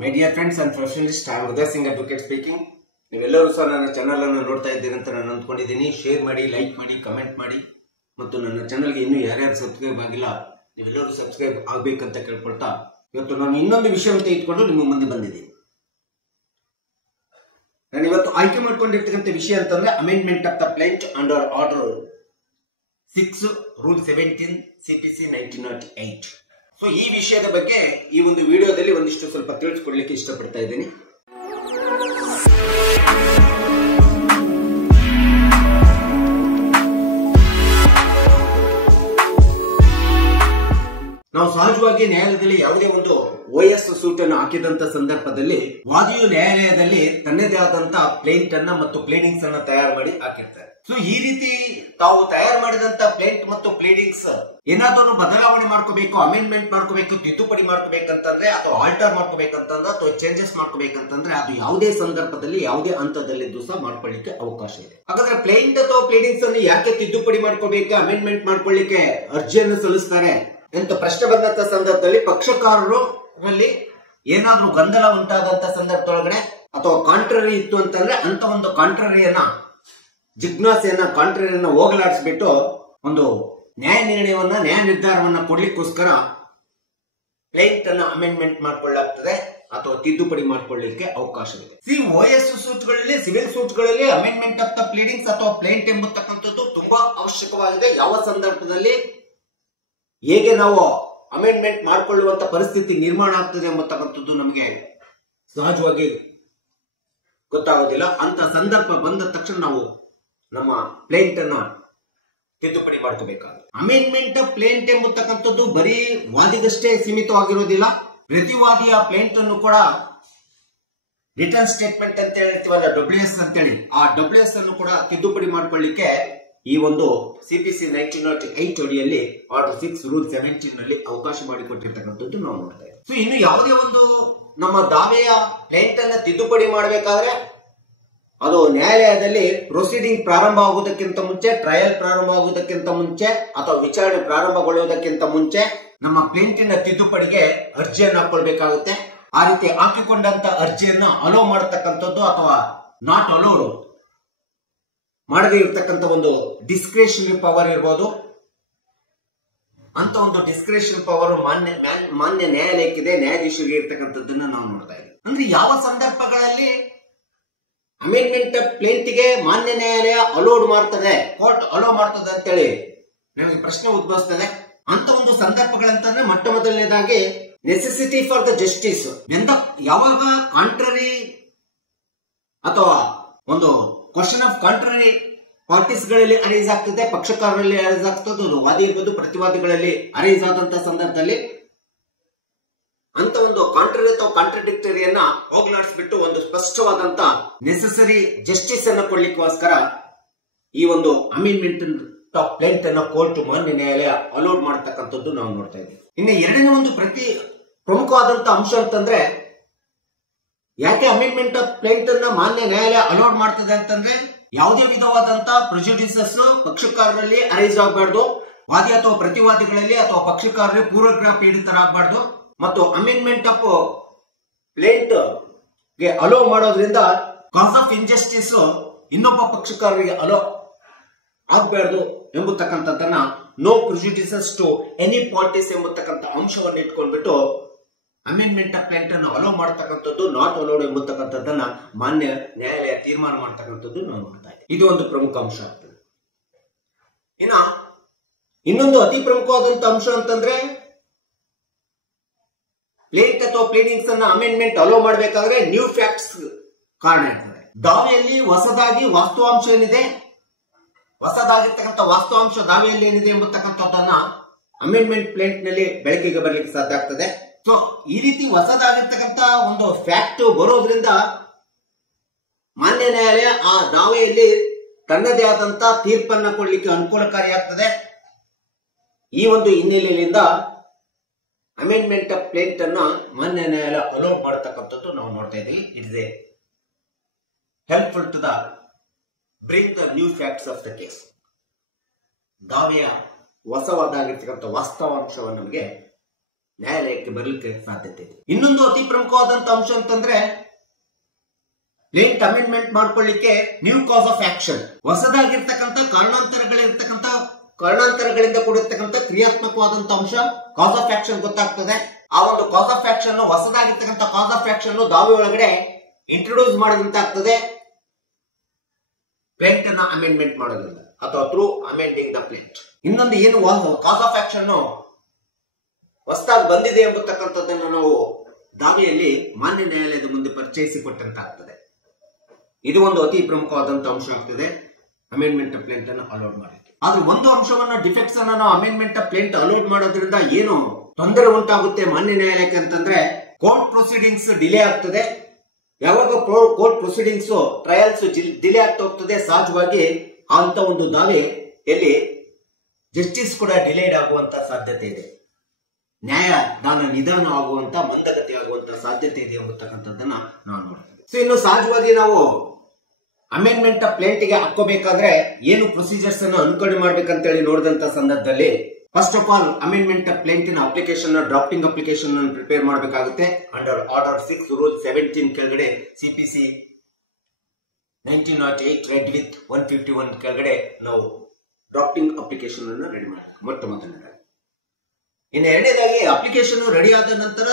My dear friends and professionalist, I am Uday Singh advocate speaking. ನೀವೆಲ್ಲರೂ ಸಹ ನನ್ನ ಚಾನಲ್ ಅನ್ನು ನೋಡ್ತಾ ಇದ್ದೀರಿ ಅಂತ ನಾನು ಅಂದ್ಕೊಂಡಿದ್ದೀನಿ. ಶೇರ್ ಮಾಡಿ, ಲೈಕ್ ಮಾಡಿ, ಕಮೆಂಟ್ ಮಾಡಿ ಮತ್ತು ನನ್ನ ಚಾನಲ್ಗೆ ಇನ್ನೂ ಯಾರ್ಯಾರು ಸಬ್ಸ್ಕ್ರೈಬ್ ಆಗಿಲ್ಲ ನೀವೆಲ್ಲರೂ ಸಬ್ಸ್ಕ್ರೈಬ್ ಆಗ್ಬೇಕಂತ ಕೇಳ್ಕೊಳ್ತಾ ಇವತ್ತು ನಾನು ಇನ್ನೊಂದು ವಿಷಯವನ್ನು ತೆಗೆದುಕೊಂಡು ನಿಮ್ಮ ಮುಂದೆ ಬಂದಿದ್ದೀನಿ. ನಾನು ಇವತ್ತು ಆಯ್ಕೆ ಮಾಡ್ಕೊಂಡಿರ್ತಕ್ಕಂಥ ವಿಷಯ ಅಂತಂದ್ರೆ amendment of the plaint under order 6 rule 17 CPC 1908. So ಈ ವಿಷಯದ ಬಗ್ಗೆ ಈ ಒಂದು ವಿಡಿಯೋದಲ್ಲಿ ಒಂದಿಷ್ಟು ಸ್ವಲ್ಪ ತಿಳಿಸ್ಕೊಡ್ಲಿಕ್ಕೆ ಇಷ್ಟಪಡ್ತಾ ಇದ್ದೀನಿ. ನಾವು ಸಹಜವಾಗಿ ನ್ಯಾಯಾಲಯದಲ್ಲಿ ಯಾವುದೇ ಒಂದು OS ಸೂಟ್ ಅನ್ನು ಹಾಕಿದಂತ ಸಂದರ್ಭದಲ್ಲಿ ವಾದಿಯು ನ್ಯಾಯಾಲಯದಲ್ಲಿ ತನ್ನದೇ ಆದಂತ ಪ್ಲೇಂಟ್ ಅನ್ನ ಮತ್ತು ಪ್ಲೇಡಿಂಗ್ಸ್ ಅನ್ನ ತಯಾರು ಮಾಡಿ ಹಾಕಿರ್ತಾರೆ. ಸೊ ಈ ರೀತಿ ತಾವು ತಯಾರು ಮಾಡಿದಂತ ಪ್ಲೇಂಟ್ ಮತ್ತು ಪ್ಲೇಡಿಂಗ್ಸ್ ಏನಾದರೂ ಬದಲಾವಣೆ ಮಾಡ್ಕೋಬೇಕು, ಅಮೆಂಡ್ಮೆಂಟ್ ಮಾಡ್ಕೋಬೇಕು, ತಿದ್ದುಪಡಿ ಮಾಡ್ಕೋಬೇಕಂತಂದ್ರೆ ಅಥವಾ ಆಲ್ಟರ್ ಮಾಡ್ಕೋಬೇಕಂತಂದ್ರೆ ಅಥವಾ ಚೇಂಜಸ್ ಮಾಡ್ಕೋಬೇಕಂತಂದ್ರೆ ಅದು ಯಾವುದೇ ಸಂದರ್ಭದಲ್ಲಿ ಯಾವುದೇ ಹಂತದಲ್ಲಿದ್ದು ಸಹ ಮಾಡ್ಕೊಳ್ಳಿಕ್ಕೆ ಅವಕಾಶ ಇದೆ. ಹಾಗಾದ್ರೆ ಪ್ಲೇಂಟ್ ಅಥವಾ ಪ್ಲೇಡಿಂಗ್ಸ್ ಅನ್ನು ಯಾಕೆ ತಿದ್ದುಪಡಿ ಮಾಡ್ಕೋಬೇಕು, ಅಮೆಂಡ್ಮೆಂಟ್ ಮಾಡ್ಕೊಳ್ಳಿಕ್ಕೆ ಅರ್ಜಿಯನ್ನು ಸಲ್ಲಿಸ್ತಾರೆ ಅಂತ ಪ್ರಶ್ನೆ ಬಂದಂತ ಸಂದರ್ಭದಲ್ಲಿ ಪಕ್ಷಕಾರರಲ್ಲಿ ಏನಾದ್ರೂ ಗೊಂದಲ ಉಂಟಾದಂತ ಸಂದರ್ಭದೊಳಗಡೆ ಅಥವಾ ಕಾಂಟ್ರರಿ ಇತ್ತು ಅಂತಂದ್ರೆ ಅಂತ ಒಂದು ಕಾಂಟ್ರರಿಯನ್ನ ಕಾಂಟ್ರರಿಯನ್ನ ಹೋಗಲಾಡಿಸ್ಬಿಟ್ಟು ಒಂದು ನ್ಯಾಯ ನಿರ್ಧಾರವನ್ನ ಕೊಡ್ಲಿಕ್ಕೋಸ್ಕರ ಪ್ಲೇಂಟ್ ಅನ್ನ ಅಮೆಂಡ್ಮೆಂಟ್ ಮಾಡ್ಕೊಳ್ಳಾಗ್ತದೆ ಅಥವಾ ತಿದ್ದುಪಡಿ ಮಾಡ್ಕೊಳ್ಳಿಕ್ಕೆ ಅವಕಾಶವಿದೆ. OS ಸೂಟ್ಗಳಲ್ಲಿ, ಸಿವಿಲ್ ಸೂಟ್ಗಳಲ್ಲಿ ಅಮೆಂಡ್ಮೆಂಟ್ ಆಫ್ ದ ಪ್ಲೇಡಿಂಗ್ಸ್ ಅಥವಾ ಪ್ಲೇಂಟ್ ಎಂಬತಕ್ಕಂಥದ್ದು ತುಂಬಾ ಅವಶ್ಯಕವಾಗಿದೆ. ಯಾವ ಸಂದರ್ಭದಲ್ಲಿ ಹೇಗೆ ನಾವು ಅಮೆಂಡ್ಮೆಂಟ್ ಮಾಡಿಕೊಳ್ಳುವಂತ ಪರಿಸ್ಥಿತಿ ನಿರ್ಮಾಣ ಆಗ್ತದೆ ಎಂಬತಕ್ಕಂಥದ್ದು ನಮಗೆ ಸಹಜವಾಗಿ ಗೊತ್ತಾಗೋದಿಲ್ಲ. ಅಂತ ಸಂದರ್ಭ ಬಂದ ತಕ್ಷಣ ನಾವು ನಮ್ಮ ಪ್ಲೇಂಟ್ ಅನ್ನ ತಿದ್ದುಪಡಿ ಮಾಡ್ಕೋಬೇಕಾಗುತ್ತೆ. ಅಮೆಂಡ್ಮೆಂಟ್ ಪ್ಲೇಂಟ್ ಎಂಬತಕ್ಕಂಥದ್ದು ಬರೀ ವಾದಿಗಷ್ಟೇ ಸೀಮಿತವಾಗಿರೋದಿಲ್ಲ. ಪ್ರತಿ ವಾದಿಯ ಪ್ಲೇಂಟ್ ಅನ್ನು ಕೂಡ ರಿಟರ್ನ್ ಸ್ಟೇಟ್ಮೆಂಟ್ ಅಂತ ಹೇಳ್ತೀವಲ್ಲ, WS ಅಂತೇಳಿ, ಆ WS ಅನ್ನು ಕೂಡ ತಿದ್ದುಪಡಿ ಮಾಡ್ಕೊಳ್ಳಿಕ್ಕೆ ಈ ಒಂದು CPC 1908 ಅಡಿಯಲ್ಲಿ ಆರ್ಡರ್ 6 ರೂಲ್ 17 ನಲ್ಲಿ ಅವಕಾಶ ಮಾಡಿಕೊಟ್ಟಿರ್ತಕ್ಕಂಥದ್ದು ನಾವು ನೋಡ್ತಾ ಇದ್ದೀವಿ. ಸೊ ಇನ್ನು ಯಾವುದೇ ಒಂದು ನಮ್ಮ ದಾವೆಯ ಪ್ಲೇಂಟ್ ಅನ್ನ ತಿದ್ದುಪಡಿ ಮಾಡಬೇಕಾದ್ರೆ ಅದು ನ್ಯಾಯಾಲಯದಲ್ಲಿ ಪ್ರೊಸೀಡಿಂಗ್ ಪ್ರಾರಂಭ ಆಗುವುದಕ್ಕಿಂತ ಮುಂಚೆ, ಟ್ರಯಲ್ ಪ್ರಾರಂಭ ಆಗುವುದಕ್ಕಿಂತ ಮುಂಚೆ ಅಥವಾ ವಿಚಾರಣೆ ಪ್ರಾರಂಭಗೊಳ್ಳುವುದಕ್ಕಿಂತ ಮುಂಚೆ ನಮ್ಮ ಪ್ಲೇಂಟಿನ ತಿದ್ದುಪಡಿಗೆ ಅರ್ಜಿಯನ್ನು ಹಾಕೊಳ್ಬೇಕಾಗುತ್ತೆ. ಆ ರೀತಿ ಹಾಕಿಕೊಂಡಂತ ಅರ್ಜಿಯನ್ನ ಅಲೋ ಮಾಡತಕ್ಕಂಥದ್ದು ಅಥವಾ ನಾಟ್ ಅಲೋಡ್ ಮಾಡದೇ ಇರ್ತಕ್ಕಂಥ ಒಂದು ಡಿಸ್ಕ್ರಿಷನರಿ ಪವರ್ ಇರ್ಬೋದು. ಅಂತ ಒಂದು ಡಿಸ್ಕ್ರಿಷನರಿ ಪವರ್ ಮಾನ್ಯ ನ್ಯಾಯಾಲಯಕ್ಕಿದೆ, ನ್ಯಾಯಾಧೀಶರಿಗೆ ಇರ್ತಕ್ಕಂಥದ್ದನ್ನ ನಾವು ನೋಡ್ತಾ ಇದ್ದೀವಿ. ಅಂದ್ರೆ ಯಾವ ಸಂದರ್ಭಗಳಲ್ಲಿ ಅಮೆಂಡ್ಮೆಂಟ್ ಪ್ಲೇಂಟ್ಗೆ ಮಾನ್ಯ ನ್ಯಾಯಾಲಯ ಅಲೋಡ್ ಮಾಡ್ತದೆ, ಕೋರ್ಟ್ ಅಲೋ ಮಾಡ್ತದೆ ಅಂತೇಳಿ ನಮಗೆ ಪ್ರಶ್ನೆ ಉದ್ಭವಿಸ್ತದೆ. ಅಂತ ಒಂದು ಸಂದರ್ಭಗಳಂತಂದ್ರೆ ಮೊಟ್ಟ ಮೊದಲನೇದಾಗಿ ನೆಸೆಸಿಟಿ ಫಾರ್ ದ ಜಸ್ಟಿಸ್. ಯಾವಾಗ ಕಾಂಟ್ರರಿ ಅಥವಾ ಒಂದು ಕ್ವಶನ್ ಆಫ್ ಕಾಂಟ್ರರಿ ಪಾರ್ಟೀಸ್ ಗಳಲ್ಲಿ ಅರೈಸ್ ಆಗ್ತದೆ, ಪಕ್ಷಕಾರರಲ್ಲಿ ಅರೈಸ್ ಆಗ್ತದೆ, ವಾದಿ ಇರ್ಬೋದು, ಪ್ರತಿವಾದಿಗಳಲ್ಲಿ ಅರೈಸ್ ಆದಂತ ಸಂದರ್ಭದಲ್ಲಿ ಅಂತ ಒಂದು ಕಾಂಟ್ರರಿ ಅಥವಾ ಕಾಂಟ್ರಡಿಕ್ಟರಿಯನ್ನ ಹೋಗ್ಲಾಡಿಸ್ಬಿಟ್ಟು ಒಂದು ಸ್ಪಷ್ಟವಾದಂತ ನೆಸೆಸರಿ ಜಸ್ಟಿಸ್ ಅನ್ನ ಕೊಡ್ಲಿಕ್ಕೋಸ್ಕರ ಈ ಒಂದು ಅಮೆಂಡ್ಮೆಂಟ್ ಆಫ್ ಪ್ಲೇಂಟ್ ಅನ್ನ ಕೋರ್ಟ್ ಮಾನ್ಯ ನ್ಯಾಯಾಲಯ ಅಲೋಡ್ ಮಾಡತಕ್ಕಂಥದ್ದು ನಾವು ನೋಡ್ತಾ ಇದ್ದೀವಿ. ಇನ್ನು ಎರಡನೇ ಒಂದು ಪ್ರಮುಖವಾದಂತ ಅಂಶ ಅಂತಂದ್ರೆ, ಯಾಕೆ ಅಮೆಂಡ್ಮೆಂಟ್ ಆಫ್ ಪ್ಲೇಂಟ್ ಅನ್ನ ಮಾನ್ಯ ನ್ಯಾಯಾಲಯ ಅಲೋಡ್ ಮಾಡ್ತದೆ ಅಂತಂದ್ರೆ, ಯಾವುದೇ ವಿಧವಾದಂತ ಪ್ರೆಜುಡಿಸಸ್ ಪಕ್ಷಕಾರರಲ್ಲಿ ಅರೈಸ್ ಆಗಬಾರ್ದು, ವಾದಿ ಅಥವಾ ಪ್ರತಿವಾದಿಗಳಲ್ಲಿ ಅಥವಾ ಪಕ್ಷಕಾರರಲ್ಲಿ ಪೂರ್ವಗ್ರಹ ಪೀಡಿತರಾಗಬಾರ್ದು. ಮತ್ತು ಅಮೆಂಡ್ಮೆಂಟ್ ಆಫ್ ಪ್ಲೇಂಟ್ ಗೆ ಅಲೋ ಮಾಡೋದ್ರಿಂದ ಕಾಸ್ ಆಫ್ ಇಂಜಸ್ಟಿಸ್ ಇನ್ನೊಬ್ಬ ಪಕ್ಷಕಾರರಿಗೆ ಅಲೋ ಆಗಬಾರ್ದು ಎಂಬತಕ್ಕಂಥದ್ದನ್ನ ನೋ ಪ್ರೆಜುಡಿಸಸ್ ಟು ಎನಿ ಪಾರ್ಟೀಸ್ ಎಂಬತಕ್ಕಂಥ ಅಂಶವನ್ನು ಇಟ್ಕೊಂಡ್ಬಿಟ್ಟು ಅಮೆಂಡ್ಮೆಂಟ್ ಆಫ್ ಪ್ಲೇಂಟ್ ಅನ್ನು ಅಲೋ ಮಾಡತಕ್ಕಂಥದ್ದು, ನಾಟ್ ಅಲೋಡ್ ಎಂಬತಕ್ಕಂಥದ್ದನ್ನ ಮಾನ್ಯ ನ್ಯಾಯಾಲಯ ತೀರ್ಮಾನ ಮಾಡತಕ್ಕಂಥದ್ದು ನಾವು ನೋಡ್ತಾ ಇದ್ದೀವಿ. ಇದು ಒಂದು ಪ್ರಮುಖ ಅಂಶ ಆಗ್ತದೆ. ಇನ್ನೊಂದು ಅತಿ ಪ್ರಮುಖವಾದಂತ ಅಂಶ ಅಂತಂದ್ರೆ, ಪ್ಲೇಂಟ್ ಅಥವಾ ಪ್ಲೇಡಿಂಗ್ಸ್ ಅನ್ನ ಅಮೆಂಡ್ಮೆಂಟ್ ಅಲೋ ಮಾಡಬೇಕಾದ್ರೆ ನ್ಯೂ ಫ್ಯಾಕ್ಟ್ಸ್ ಕಾರಣ ಇರ್ತದೆ. ದಾವೆಯಲ್ಲಿ ಹೊಸದಾಗಿ ವಾಸ್ತವಾಂಶ ಏನಿದೆ, ಹೊಸದಾಗಿರ್ತಕ್ಕಂಥ ವಾಸ್ತವಾಂಶ ದಾವೆಯಲ್ಲಿ ಏನಿದೆ ಎಂಬತಕ್ಕಂಥದ್ದನ್ನ ಅಮೆಂಡ್ಮೆಂಟ್ ಪ್ಲೇಂಟ್ ನಲ್ಲಿ ಬೆಳಕಿಗೆ ಬರಲಿಕ್ಕೆ ಸಾಧ್ಯ ಆಗ್ತದೆ. ಸೊ ಈ ರೀತಿ ಹೊಸದಾಗಿರ್ತಕ್ಕಂಥ ಒಂದು ಫ್ಯಾಕ್ಟ್ ಬರೋದ್ರಿಂದ ಮಾನ್ಯ ನ್ಯಾಯಾಲಯ ಆ ದಾವೆಯಲ್ಲಿ ತನ್ನದೇ ಆದಂತ ತೀರ್ಪನ್ನ ಕೊಡ್ಲಿಕ್ಕೆ ಅನುಕೂಲಕಾರಿಯಾಗ್ತದೆ. ಈ ಒಂದು ಹಿನ್ನೆಲೆಯಿಂದ ಅಮೆಂಡ್ಮೆಂಟ್ ಆಫ್ ಪ್ಲೇಂಟ್ ಅನ್ನ ಮಾನ್ಯ ನ್ಯಾಯಾಲಯ ಅಲೋಡ್ ಮಾಡತಕ್ಕಂಥದ್ದು ನಾವು ನೋಡ್ತಾ ಇದ್ದೀವಿ. It is a helpful to the bring the new facts of the case. ದಾವೆಯ ಹೊಸವಾದಾಗಿರ್ತಕ್ಕಂಥ ವಾಸ್ತವಾಂಶವನ್ನು ನಮಗೆ ನ್ಯಾಯಾಲಯಕ್ಕೆ ಬರಲಿಕ್ಕೆ ಸಾಧ್ಯತೆ ಇದೆ. ಇನ್ನೊಂದು ಅತಿ ಪ್ರಮುಖವಾದಂತ ಅಂಶ ಅಂತಂದ್ರೆ ಪ್ಲೇಂಟ್ ಅಮೆಂಡ್ಮೆಂಟ್ ಮಾಡ್ಕೊಳ್ಳಿಕ್ಕೆ ನ್ಯೂ ಕಾಸ್ ಆಫ್ ಆಕ್ಷನ್, ಹೊಸದಾಗಿರ್ತಕ್ಕಂಥ ಕಾರಣಾಂತರಗಳಿಂದ ಕೂಡಿರ್ತಕ್ಕಂಥ ಕ್ರಿಯಾತ್ಮಕವಾದಂತ ಅಂಶ ಕಾಸ್ ಆಫ್ ಆಕ್ಷನ್ ಗೊತ್ತಾಗ್ತದೆ. ಆ ಒಂದು ಕಾಸ್ ಆಫ್ ಆಕ್ಷನ್, ಹೊಸದಾಗಿರ್ತಕ್ಕಂಥ ಕಾಸ್ ಆಫ್ ಆಕ್ಷನ್ ದಾವೆ ಒಳಗಡೆ ಇಂಟ್ರೊಡ್ಯೂಸ್ ಮಾಡೋದಂತಾಗ್ತದೆ ಪ್ಲೇಂಟ್ ಅನ್ನ ಅಮೆಂಡ್ಮೆಂಟ್ ಮಾಡೋದ್ರಿಂದ ಅಥವಾ ಥ್ರೂ ಅಮೆಂಡಿಂಗ್ ದ ಪ್ಲೇಂಟ್. ಇನ್ನೊಂದು ಏನು ಕಾಸ್ ಆಫ್ ಆಕ್ಷನ್ ಹೊಸದಾಗಿ ಬಂದಿದೆ ಎಂಬತಕ್ಕಂಥದ್ದನ್ನು ನಾವು ದಾವೆಯಲ್ಲಿ ಮಾನ್ಯ ನ್ಯಾಯಾಲಯದ ಮುಂದೆ ಪರಿಚಯಿಸಿಕೊಟ್ಟಂತಾಗ್ತದೆ. ಇದು ಒಂದು ಅತಿ ಪ್ರಮುಖವಾದಂತಹ ಅಂಶ ಆಗ್ತದೆ ಅಮೆಂಡ್ಮೆಂಟ್ ಆಫ್ ಪ್ಲೇಂಟ್ ಅನ್ನು ಅಲೋಡ್ ಮಾಡಲಿಕ್ಕೆ. ಆದ್ರೆ ಒಂದು ಅಂಶವನ್ನ ಡಿಫೆಕ್ಟ್ಸ್ ಅನ್ನ ನಾವು ಅಮೆಂಡ್ಮೆಂಟ್ ಆಫ್ ಪ್ಲೇಂಟ್ ಅಲೋಡ್ ಮಾಡೋದ್ರಿಂದ ಏನು ತೊಂದರೆ ಉಂಟಾಗುತ್ತೆ ಮಾನ್ಯ ನ್ಯಾಯಾಲಯಕ್ಕೆ ಅಂತಂದ್ರೆ ಕೋರ್ಟ್ ಪ್ರೊಸೀಡಿಂಗ್ಸ್ ಡಿಲೇ ಆಗ್ತದೆ. ಯಾವಾಗ ಕೋರ್ಟ್ ಪ್ರೊಸೀಡಿಂಗ್ಸ್ ಟ್ರಯಲ್ಸ್ ಡಿಲೇ ಆಗ್ತಾ ಹೋಗ್ತದೆ, ಸಹಜವಾಗಿ ಅಂತ ಒಂದು ದಾವೆಯಲ್ಲಿ ಜಸ್ಟಿಸ್ ಕೂಡ ಡಿಲೇಡ್ ಆಗುವಂತ ಸಾಧ್ಯತೆ ಇದೆ, ನ್ಯಾಯದಾನ ನಿಧಾನ ಆಗುವಂತ ಮಂದಗತಿ ಆಗುವಂತ ಸಾಧ್ಯತೆ ಇದೆ ಎಂಬತಕ್ಕಂಥದ್ದನ್ನ ನಾವು ನೋಡ್ತೀವಿ. ಸೊ ಇನ್ನು ಸಹಜವಾಗಿ ನಾವು ಅಮೆಂಡ್ಮೆಂಟ್ ಆಫ್ ಪ್ಲೇಂಟ್ ಗೆ ಹಾಕೋಬೇಕಾದ್ರೆ ಏನು ಪ್ರೊಸೀಜರ್ಸ್ ಅನ್ನು ಅನುಕರಣೆ ಮಾಡ್ಬೇಕಂತ ಹೇಳಿ ನೋಡಿದಂತ ಸಂದರ್ಭದಲ್ಲಿ first of all amendment of ಪ್ಲೇಂಟಿನ ಅಪ್ಲಿಕೇಶನ್ ಡ್ರಾಫ್ಟಿಂಗ್ ಅಪ್ಲಿಕೇಶನ್ ಪ್ರಿಪೇರ್ ಮಾಡಬೇಕಾಗುತ್ತೆ. ಅಂಡರ್ ಆರ್ಡರ್ 6 ರೂಲ್ 17 ಕೆಳಗಡೆ ಸಿಪಿಸಿ 1908 ರೆಡ್ ವಿತ್ 151 ಕೆಳಗಡೆ ನಾವು ಡ್ರಾಫ್ಟಿಂಗ್ ಅಪ್ಲಿಕೇಶನ್ ಅನ್ನು ರೆಡಿ ಮಾಡಬೇಕು ಮೊಟ್ಟ ಮೊದಲನೇದಾಗಿ. ಇನ್ನು ಎರಡನೇದಾಗಿ ಅಪ್ಲಿಕೇಶನ್ ರೆಡಿ ಆದ ನಂತರ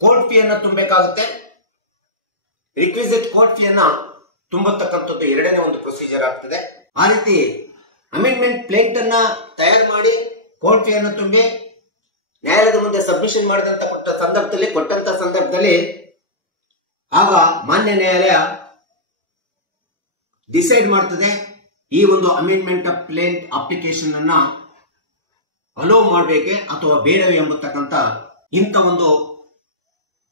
ಕೋರ್ಟ್ ಫೀ ಅನ್ನ ತುಂಬಬೇಕಾಗುತ್ತೆ. ರಿಕ್ವಿಸಿಟ್ ಕೋರ್ಟ್ ಫೀ ಅನ್ನ ತುಂಬತಕ್ಕಂಥದ್ದು ಎರಡನೇ ಒಂದು ಪ್ರೊಸೀಜರ್ ಆಗ್ತದೆ. ಆ ರೀತಿ ಅಮೆಂಡ್ಮೆಂಟ್ ಪ್ಲೇಂಟ್ ಅನ್ನ ತಯಾರು ಮಾಡಿ ಕೋರ್ಟ್ ಫೀ ಅನ್ನು ತುಂಬಿ ನ್ಯಾಯಾಲಯದ ಮುಂದೆ ಸಬ್ಮಿಷನ್ ಕೊಟ್ಟಂತ ಸಂದರ್ಭದಲ್ಲಿ ಆಗ ಮಾನ್ಯ ನ್ಯಾಯಾಲಯ ಡಿಸೈಡ್ ಮಾಡ್ತದೆ ಈ ಒಂದು ಅಮೆಂಡ್ಮೆಂಟ್ ಆಫ್ ಪ್ಲೇಂಟ್ ಅಪ್ಲಿಕೇಶನ್ ಅನ್ನ ಅಲೋ ಮಾಡಬೇಕೆ ಅಥವಾ ಬೇಡವೇ ಎಂಬತಕ್ಕಂಥ ಇಂಥ ಒಂದು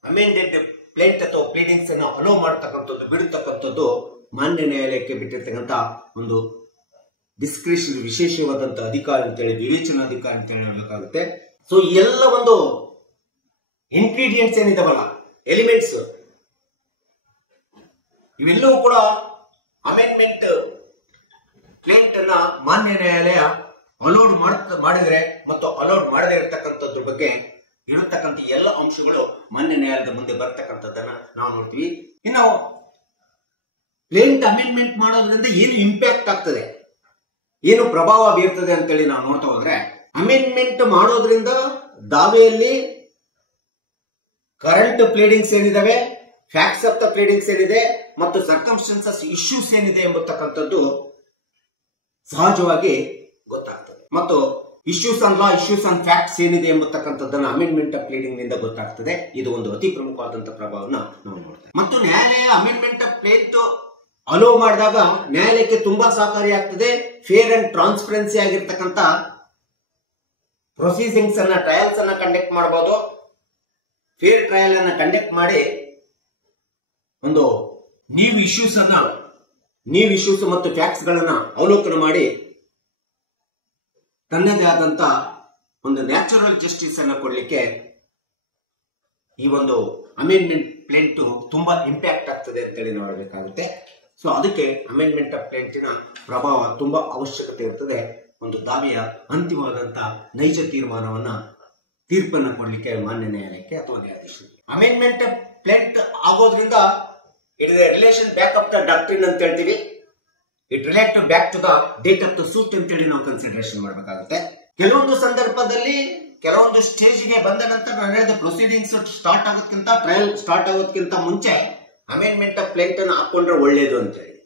ಅಮೆಂಡೆಡ್ ಪ್ಲೇಂಟ್ ಅಥವಾ ಪ್ಲೀಡಿಂಗ್ಸ್ ಅನ್ನು ಅಲೋ ಮಾಡತಕ್ಕಂಥದ್ದು ಬಿಡತಕ್ಕಂಥದ್ದು ಮಾನ್ಯ ನ್ಯಾಯಾಲಯಕ್ಕೆ ಬಿಟ್ಟಿರ್ತಕ್ಕಂಥ ಒಂದು ಡಿಸ್ಕ್ರಿಷನ್ ವಿಶೇಷವಾದಂತ ಅಧಿಕಾರ ಅಂತೇಳಿ ವಿವೇಚನಾ ಅಧಿಕಾರ ಅಂತ ಹೇಳಬೇಕಾಗುತ್ತೆ. ಸೊ ಎಲ್ಲ ಒಂದು ಇನ್ಗ್ರೀಡಿಯೆಂಟ್ಸ್ ಏನಿದಾವಲ್ಲ, ಎಲಿಮೆಂಟ್ಸ್, ಇವೆಲ್ಲವೂ ಕೂಡ ಅಮೆಂಡ್ಮೆಂಟ್ ಪ್ಲೇಂಟ್ ಅನ್ನ ಮಾನ್ಯ ನ್ಯಾಯಾಲಯ ಅಲೋಡ್ ಮಾಡಿದ್ರೆ ಮತ್ತು ಅಲೋಡ್ ಮಾಡದೇ ಇರತಕ್ಕಂಥದ್ರ ಬಗ್ಗೆ ಇರತಕ್ಕಂಥ ಎಲ್ಲ ಅಂಶಗಳು ಮಾನ್ಯ ನ್ಯಾಯಾಲಯದ ಮುಂದೆ ಬರ್ತಕ್ಕಂಥದ್ದನ್ನ ನಾವು ನೋಡ್ತೀವಿ. ಇನ್ನು ಪ್ಲೇಂಟ್ ಅಮೆಂಡ್ಮೆಂಟ್ ಮಾಡೋದ್ರಿಂದ ಏನು ಇಂಪ್ಯಾಕ್ಟ್ ಆಗ್ತದೆ, ಏನು ಪ್ರಭಾವ ಬೀರ್ತದೆ ಅಂತೇಳಿ ನಾವು ನೋಡ್ತಾ ಹೋದ್ರೆ, ಅಮೆಂಡ್ಮೆಂಟ್ ಮಾಡೋದ್ರಿಂದ ದಾವೆಯಲ್ಲಿ ಕರೆಂಟ್ ಪ್ಲೀಡಿಂಗ್ಸ್ ಏನಿದಾವೆ, ಫ್ಯಾಕ್ಟ್ಸ್ ಆಫ್ ದ ಪ್ಲೀಡಿಂಗ್ಸ್ ಏನಿದೆ ಮತ್ತು ಸರ್ಕಮ್ಸ್ಟೆನ್ಸಸ್ ಇಶ್ಯೂಸ್ ಏನಿದೆ ಎಂಬತಕ್ಕಂಥದ್ದು ಸಹಜವಾಗಿ ಗೊತ್ತಾಗ್ತದೆ. ಮತ್ತು issues on law, issues on facts ಏನಿದೆ ಎಂಬತಕ್ಕಂಥದ್ದನ್ನ ಅಮೆಂಡ್ಮೆಂಟ್ ಆಫ್ ಪ್ಲೀಡಿಂಗ್ ನಿಂದ ಗೊತ್ತಾಗ್ತದೆ. ಇದು ಒಂದು ಅತಿ ಪ್ರಮುಖವಾದಂತಹ ಪ್ರಭಾವನ ನಾವು ನೋಡ್ತೇವೆ. ಮತ್ತು ನ್ಯಾಯಾಲಯ ಅಮೆಂಡ್ಮೆಂಟ್ ಆಫ್ ಪ್ಲೇಂಟ್ ಅಲೋ ಮಾಡಿದಾಗ ನ್ಯಾಯಾಲಯಕ್ಕೆ ತುಂಬಾ ಸಹಕಾರಿಯಾಗ್ತದೆ. ಫೇರ್ ಅಂಡ್ ಟ್ರಾನ್ಸ್ಪರೆನ್ಸಿ ಆಗಿರ್ತಕ್ಕಂಥ ಪ್ರೊಸೀಡಿಂಗ್ಸ್ ಅನ್ನ, ಟ್ರಯಲ್ಸ್ ಅನ್ನ ಕಂಡಕ್ಟ್ ಮಾಡಬಹುದು. ಫೇರ್ ಟ್ರಯಲ್ ಅನ್ನ ಕಂಡಕ್ಟ್ ಮಾಡಿ ಒಂದು ನ್ಯೂ ಇಶ್ಯೂಸ್ ಮತ್ತು ಫ್ಯಾಕ್ಟ್ಸ್ ಗಳನ್ನ ಅವಲೋಕನ ಮಾಡಿ ತನ್ನದೇ ಆದಂತ ಒಂದು ನ್ಯಾಚುರಲ್ ಜಸ್ಟಿಸ್ ಅನ್ನ ಕೊಡ್ಲಿಕ್ಕೆ ಈ ಒಂದು ಅಮೆಂಡ್ಮೆಂಟ್ ಪ್ಲೇಂಟ್ ತುಂಬಾ ಇಂಪ್ಯಾಕ್ಟ್ ಆಗ್ತದೆ ಅಂತೇಳಿ ನೋಡಬೇಕಾಗುತ್ತೆ. ಸೊ ಅದಕ್ಕೆ ಅಮೆಂಡ್ಮೆಂಟ್ ಆಫ್ ಪ್ಲೇಂಟಿನ ಪ್ರಭಾವ ತುಂಬಾ ಅವಶ್ಯಕತೆ ಇರ್ತದೆ ಒಂದು ದಾವೆಯ ಅಂತಿಮವಾದಂತ ನೈಜ ತೀರ್ಪನ್ನ ಕೊಡ್ಲಿಕ್ಕೆ ಮಾನ್ಯ ನ್ಯಾಯಾಲಯಕ್ಕೆ ಅಥವಾ ನ್ಯಾಯಾಧೀಶರಿಗೆ. ಅಮೆಂಡ್ಮೆಂಟ್ ಆಫ್ ಪ್ಲೇಂಟ್ ಆಗೋದ್ರಿಂದ it is relation back of the doctrine ಅಂತ ಹೇಳ್ತೀವಿ. It relate back to the date of the suit ಅಂತೇಳಿ ನಾವು ಕನ್ಸಿಡರೇಷನ್ ಮಾಡಬೇಕಾಗುತ್ತೆ. ಕೆಲವೊಂದು ಸಂದರ್ಭದಲ್ಲಿ ಕೆಲವೊಂದು ಸ್ಟೇಜ್ಗೆ ಬಂದ ನಂತರ ನಾನು ಹೇಳಿದ ಪ್ರೊಸೀಡಿಂಗ್ಸ್ ಸ್ಟಾರ್ಟ್ ಆಗೋದಕ್ಕಿಂತ, ಟ್ರಯಲ್ ಸ್ಟಾರ್ಟ್ ಆಗೋದಕ್ಕಿಂತ ಮುಂಚೆ ಅಮೆಂಡ್ಮೆಂಟ್ ಆಫ್ ಪ್ಲೇಂಟ್ ಅನ್ನು ಹಾಕೊಂಡ್ರೆ ಒಳ್ಳೇದು ಅಂತ ಹೇಳಿ.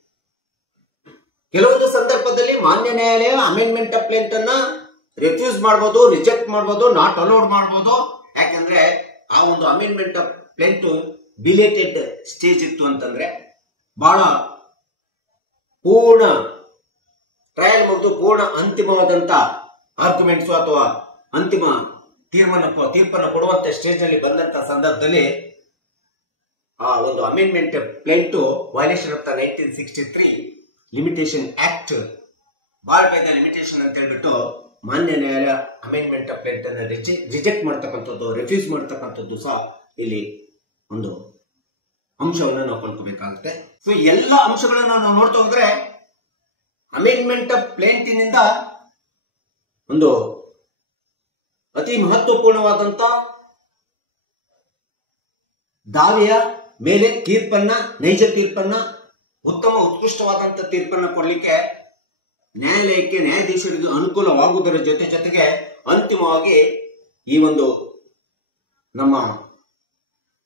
ಕೆಲವೊಂದು ಸಂದರ್ಭದಲ್ಲಿ ಮಾನ್ಯ ನ್ಯಾಯಾಲಯ ಅಮೆಂಡ್ಮೆಂಟ್ ಆಫ್ ಪ್ಲೇಂಟ್ ಅನ್ನ ರಿಫ್ಯೂಸ್ ಮಾಡಬಹುದು, ರಿಜೆಕ್ಟ್ ಮಾಡಬಹುದು, ನಾಟ್ ಅಲೋಡ್ ಮಾಡಬಹುದು. ಯಾಕಂದ್ರೆ ಆ ಒಂದು amendment of plaint belated stage ಇತ್ತು ಅಂತಂದ್ರೆ, ಬಹಳ ಪೂರ್ಣ ಟ್ರಯಲ್ ಮುಗಿದು ಪೂರ್ಣ ಅಂತಿಮವಾದಂತ ಆರ್ಗ್ಯುಮೆಂಟ್ಸ್ ಅಥವಾ ಅಂತಿಮ ತೀರ್ಪನ್ನು ಕೊಡುವಂತ ಸ್ಟೇಜ್ ನಲ್ಲಿ ಬಂದಂತ ಸಂದರ್ಭದಲ್ಲಿ ಆ ಒಂದು amendment plaint violation of the 1963 limitation act, ಬಾಳ್ ಬೈ ದ ಲಿಮಿಟೇಷನ್ ಅಂತ ಹೇಳ್ಬಿಟ್ಟು ಮಾನ್ಯ ನ್ಯಾಯಾಲಯ ಅಮೆಂಡ್ಮೆಂಟ್ ಆಫ್ ಪ್ಲೇಂಟ್ ಅನ್ನು ರಿಜೆಕ್ಟ್ ಮಾಡ್ತಕ್ಕಂಥದ್ದು, ರಿಫ್ಯೂಸ್ ಮಾಡ್ತಕ್ಕಂಥದ್ದು ಸಹ ಇಲ್ಲಿ ಒಂದು ಅಂಶವನ್ನು ನಾವು ಕಲ್ಕೋಬೇಕಾಗುತ್ತೆ. ಸೊ ಎಲ್ಲ ಅಂಶಗಳನ್ನ ನಾವು ನೋಡ್ತಾ ಹೋದ್ರೆ ಅಮೆಂಡ್ಮೆಂಟ್ ಆಫ್ ಪ್ಲೇಂಟಿನಿಂದ ಒಂದು ಅತಿ ಮಹತ್ವಪೂರ್ಣವಾದಂತ ದಾವೆಯ ಮೇಲೆ ತೀರ್ಪನ್ನ, ನೈಜ ತೀರ್ಪನ್ನ, ಉತ್ತಮ ಉತ್ಕೃಷ್ಟವಾದಂತ ತೀರ್ಪನ್ನ ಕೊಡ್ಲಿಕ್ಕೆ ನ್ಯಾಯಾಲಯಕ್ಕೆ, ನ್ಯಾಯಾಧೀಶರಿಗೆ ಅನುಕೂಲವಾಗುವುದರ ಜೊತೆಗೆ ಅಂತಿಮವಾಗಿ ಈ ಒಂದು ನಮ್ಮ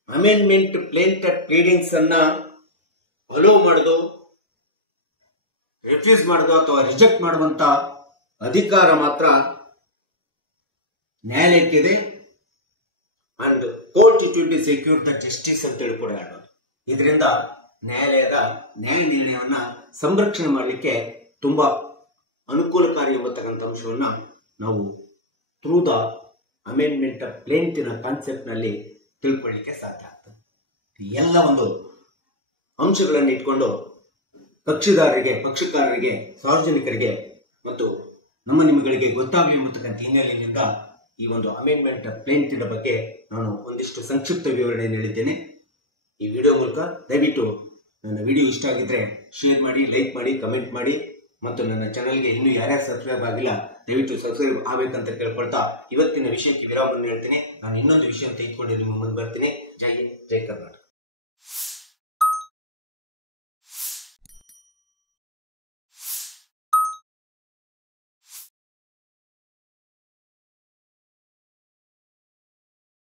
ಅಮೆಂಡ್ಮೆಂಟ್ ಪ್ಲೇಂಟೆಡ್ ಪ್ಲೀಡಿಂಗ್ಸ್ ಅನ್ನ ಅಲೋ ಮಾಡೋದು, ರಿಫ್ಯೂಸ್ ಮಾಡೋದು ಅಥವಾ ರಿಜೆಕ್ಟ್ ಮಾಡುವಂತ ಅಧಿಕಾರ ಮಾತ್ರ ನ್ಯಾಯಾಲಯಕ್ಕಿದೆ. And court it will be secure the justice ಅಂತೇಳಿ ಕೂಡ ಹೇಳೋದು. ಇದರಿಂದ ನ್ಯಾಯಾಲಯದ ನ್ಯಾಯ ನಿರ್ಣಯವನ್ನ ಸಂರಕ್ಷಣೆ ಮಾಡಲಿಕ್ಕೆ ತುಂಬಾ ಅನುಕೂಲಕಾರಿ ಎಂಬತಕ್ಕಂಥ ಅಂಶವನ್ನ ನಾವು ಥ್ರೂ ದ ಅಮೆಂಡ್ಮೆಂಟ್ ಪ್ಲೇಂಟಿನ ಕಾನ್ಸೆಪ್ಟ್ ನಲ್ಲಿ ತಿಳ್ಕೊಳ್ಳಿಕ್ಕೆ ಸಾಧ್ಯ ಆಗ್ತದೆ. ಎಲ್ಲ ಒಂದು ಅಂಶಗಳನ್ನು ಇಟ್ಕೊಂಡು ಕಕ್ಷಿದಾರರಿಗೆ, ಪಕ್ಷಕಾರರಿಗೆ, ಸಾರ್ವಜನಿಕರಿಗೆ ಮತ್ತು ನಿಮ್ಮಗಳಿಗೆ ಗೊತ್ತಾಗಲಿ ಎಂಬತಕ್ಕಂಥ ಹಿನ್ನೆಲೆಯಿಂದ ಈ ಒಂದು ಅಮೆಂಡ್ಮೆಂಟ್ ಪ್ಲೇಂಟಿನ ಬಗ್ಗೆ ನಾನು ಒಂದಿಷ್ಟು ಸಂಕ್ಷಿಪ್ತ ವಿವರಣೆಯನ್ನು ನೀಡಿದ್ದೇನೆ. ಈ ವಿಡಿಯೋ ಮೂಲಕ ದಯವಿಟ್ಟು ನನ್ನ ವಿಡಿಯೋ ಇಷ್ಟ ಆಗಿದ್ರೆ ಶೇರ್ ಮಾಡಿ, ಲೈಕ್ ಮಾಡಿ, ಕಮೆಂಟ್ ಮಾಡಿ ಮತ್ತು ನನ್ನ ಚಾನೆಲ್ಗೆ ಇನ್ನೂ ಯಾರ್ಯಾರು ಸಬ್ಸ್ಕ್ರೈಬ್ ಆಗಿಲ್ಲ ದಯವಿಟ್ಟು ಸಬ್ಸ್ಕ್ರೈಬ್ ಆಗಬೇಕಂತ ಕೇಳ್ಕೊಳ್ತಾ ಇವತ್ತಿನ ವಿಷಯಕ್ಕೆ ವಿರಾಮವನ್ನು ಹೇಳ್ತೀನಿ. ನಾನು ಇನ್ನೊಂದು ವಿಷಯ ತೆಗೆದುಕೊಂಡು ನಿಮ್ಮ ಮುಂದೆ ಬರ್ತೀನಿ. ಜೈ ಹಿಂದ್, ಜೈ ಕರ್ನಾಟಕ.